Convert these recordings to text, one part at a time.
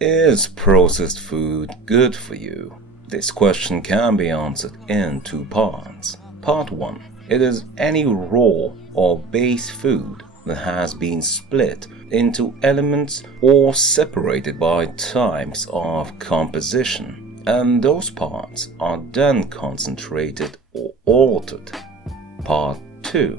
Is processed food good for you? This question can be answered in two parts. Part 1. It is any raw or base food that has been split into elements or separated by types of composition, and those parts are then concentrated or altered. Part 2.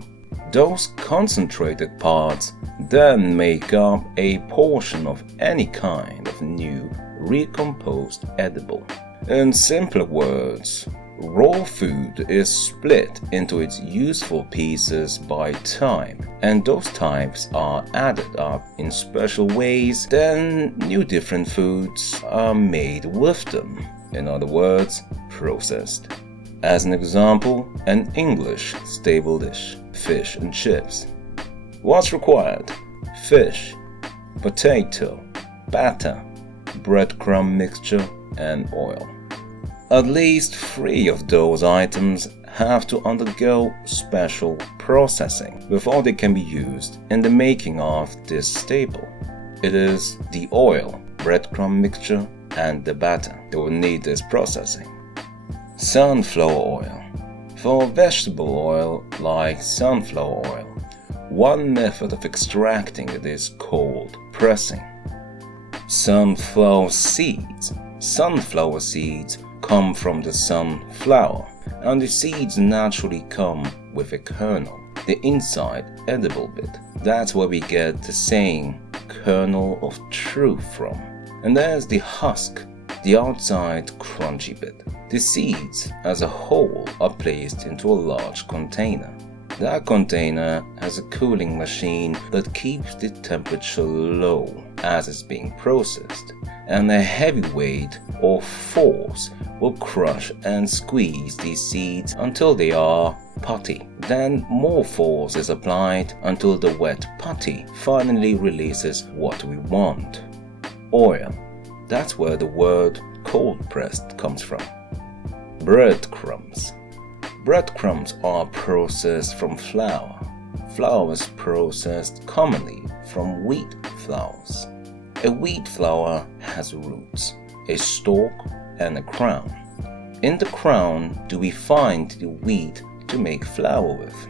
Those concentrated parts then make up a portion of any kind of new, recomposed edible. In simpler words, raw food is split into its useful pieces by type, and those types are added up in special ways, then new different foods are made with them. In other words, processed. As an example, an English staple dish, fish and chips. What's required? Fish, potato, batter, breadcrumb mixture, and oil. At least 3 of those items have to undergo special processing before they can be used in the making of this staple. It is the oil, breadcrumb mixture, and the batter that will need this processing. Sunflower oil. For vegetable oil like sunflower oil, one method of extracting it is called pressing. Sunflower seeds. Sunflower seeds come from the sunflower, and the seeds naturally come with a kernel, the inside edible bit. That's where we get the saying kernel of truth from. And there's the husk, the outside crunchy bit. The seeds as a whole are placed into a large container. That container has a cooling machine that keeps the temperature low as it's being processed, and a heavy weight or force will crush and squeeze these seeds until they are putty. Then more force is applied until the wet putty finally releases what we want. Oil. That's where the word cold pressed comes from. Breadcrumbs. Breadcrumbs are processed from flour. Flour is processed commonly from wheat flours. A wheat flour has roots, a stalk, and a crown. In the crown do we find the wheat to make flour with,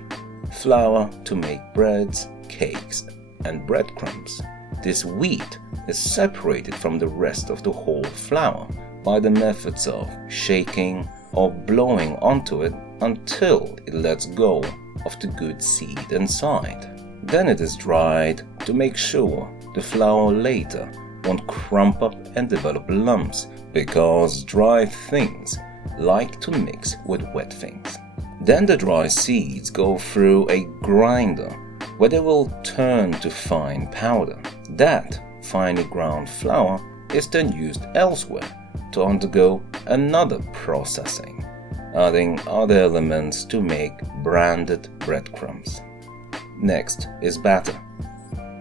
flour to make breads, cakes, and breadcrumbs. This wheat is separated from the rest of the whole flour by the methods of shaking or blowing onto it until it lets go of the good seed inside. Then it is dried to make sure the flour later won't crump up and develop lumps, because dry things like to mix with wet things. Then the dry seeds go through a grinder where they will turn to fine powder. That finely ground flour is then used elsewhere to undergo another processing, adding other elements to make branded breadcrumbs. Next is batter.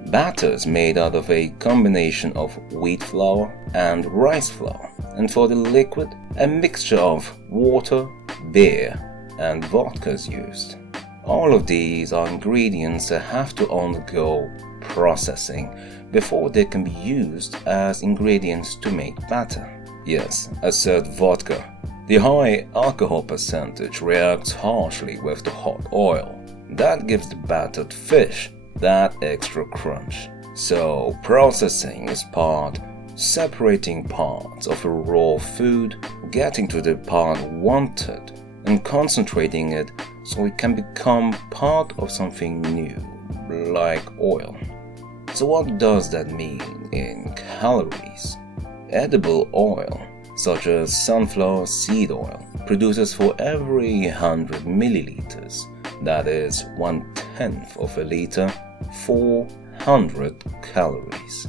Batter is made out of a combination of wheat flour and rice flour, and for the liquid, a mixture of water, beer, and vodka is used. All of these are ingredients that have to undergo processing before they can be used as ingredients to make batter. Yes, I said vodka. The high alcohol percentage reacts harshly with the hot oil. That gives the battered fish that extra crunch. So processing is part separating parts of a raw food, getting to the part wanted, and concentrating it so it can become part of something new, like oil. So what does that mean in calories? Edible oil, such as sunflower seed oil, produces for every 100 milliliters, that is 1/10 of a liter, 400 calories.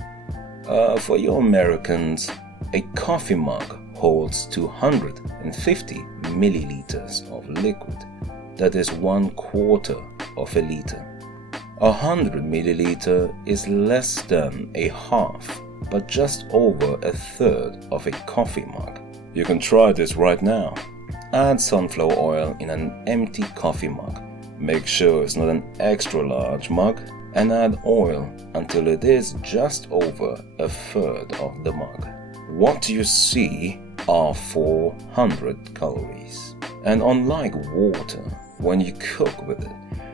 For you Americans, a coffee mug holds 250 milliliters of liquid, that is 1/4 of a liter. 100 milliliter is less than a half, but just over a third of a coffee mug. You can try this right now. Add sunflower oil in an empty coffee mug. Make sure it's not an extra large mug, and add oil until it is just over a third of the mug. What you see are 400 calories. And unlike water, when you cook with it,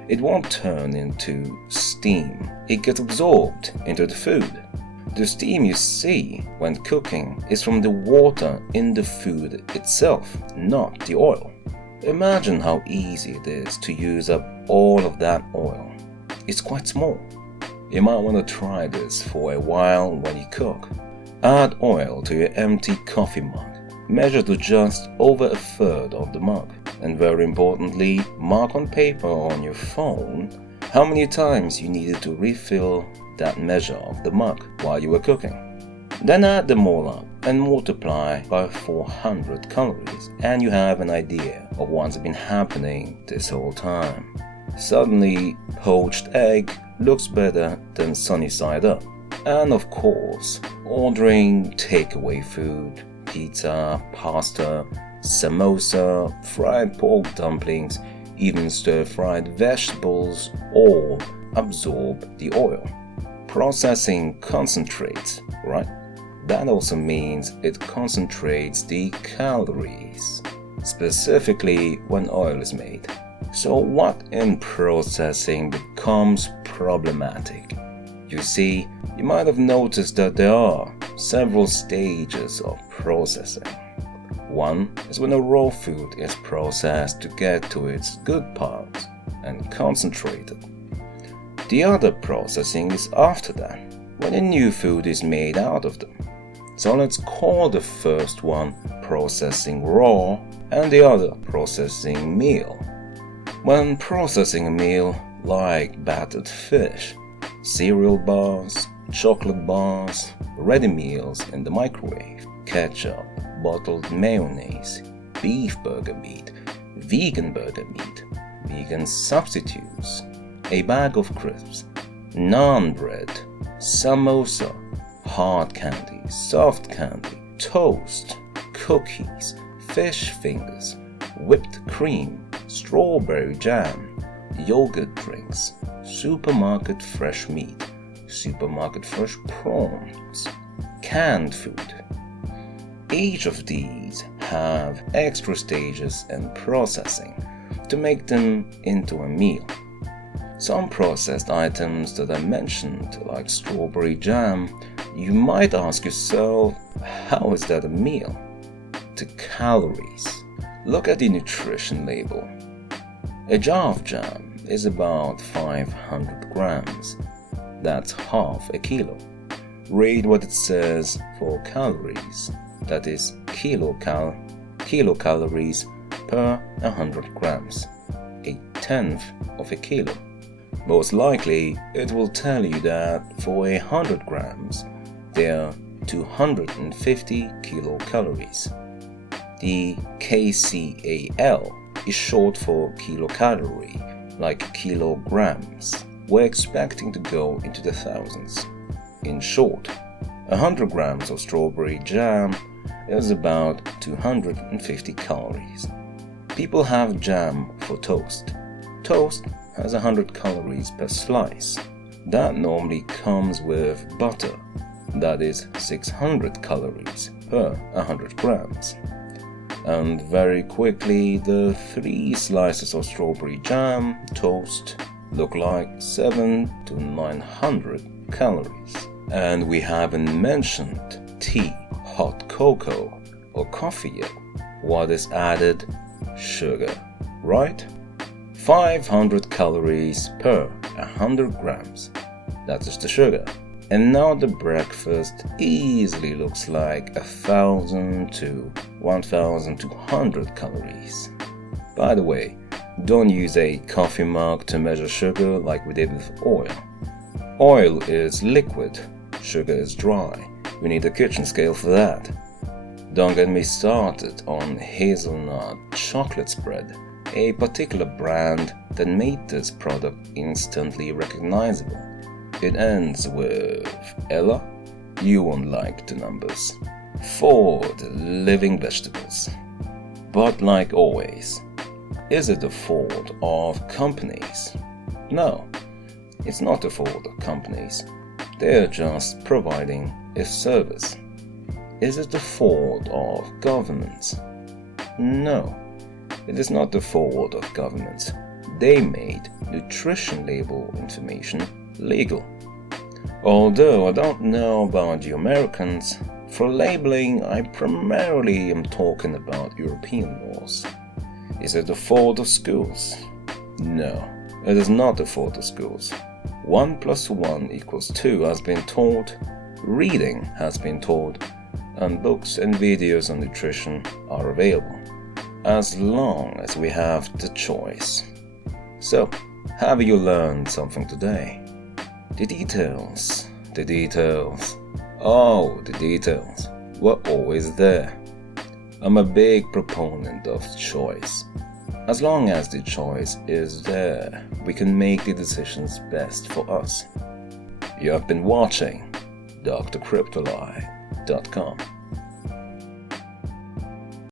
it won't turn into steam. It gets absorbed into the food. The steam you see when cooking is from the water in the food itself, not the oil. Imagine how easy it is to use up all of that oil. It's quite small. You might want to try this for a while when you cook. Add oil to your empty coffee mug. Measure to just over a third of the mug. And very importantly, mark on paper on your phone how many times you needed to refill that measure of the mug while you were cooking. Then add them all up and multiply by 400 calories, and you have an idea of what's been happening this whole time. Suddenly, poached egg looks better than sunny side up. And of course, ordering takeaway food, pizza, pasta, samosa, fried pork dumplings, even stir-fried vegetables, all absorb the oil. Processing concentrates, right? That also means it concentrates the calories, specifically when oil is made. So what in processing becomes problematic? You see, you might have noticed that there are several stages of processing. One is when a raw food is processed to get to its good parts and concentrated. The other processing is after that, when a new food is made out of them. So let's call the first one processing raw and the other processing meal. When processing a meal like battered fish, cereal bars, chocolate bars, ready meals in the microwave, ketchup, bottled mayonnaise, beef burger meat, vegan burger meat, vegan substitutes, a bag of crisps, naan bread, samosa, hard candy, soft candy, toast, cookies, fish fingers, whipped cream, strawberry jam, yogurt drinks, supermarket fresh meat, supermarket fresh prawns, canned food. Each of these have extra stages and processing to make them into a meal. Some processed items that I mentioned, like strawberry jam, you might ask yourself, how is that a meal? The calories. Look at the nutrition label. A jar of jam is about 500 grams. That's half a kilo. Read what it says for calories. That is kilocalories per 100 grams, a tenth of a kilo. Most likely, it will tell you that for 100 grams, there are 250 kilocalories. The KCAL is short for kilocalorie, like kilograms. We're expecting to go into the thousands. In short, 100 grams of strawberry jam is about 250 calories. People have jam for toast. Toast has 100 calories per slice. That normally comes with butter. That is 600 calories per 100 grams. And very quickly, the 3 slices of strawberry jam toast look like 700 to 900 calories. And we haven't mentioned tea, hot cocoa, or coffee yet. What is added? Sugar, right? 500 calories per 100 grams. That is the sugar. And now the breakfast easily looks like 1,000 to 1,200 calories. By the way, don't use a coffee mug to measure sugar like we did with oil. Oil is liquid, sugar is dry. We need a kitchen scale for that. Don't get me started on hazelnut chocolate spread, a particular brand that made this product instantly recognizable. It ends with Ella. You won't like the numbers. For the living vegetables. But like always, is it the fault of companies? No. It's not the fault of companies. They're just providing a service. Is it the fault of governments? No, it is not the fault of governments. They made nutrition label information legal. Although I don't know about the Americans, for labeling I primarily am talking about European laws. Is it the fault of schools? No, it is not the fault of schools. 1 + 1 = 2 has been taught, reading has been taught, and books and videos on nutrition are available, as long as we have the choice. So, have you learned something today? The details were always there. I'm a big proponent of choice. As long as the choice is there, we can make the decisions best for us. You have been watching drcryptoli.com.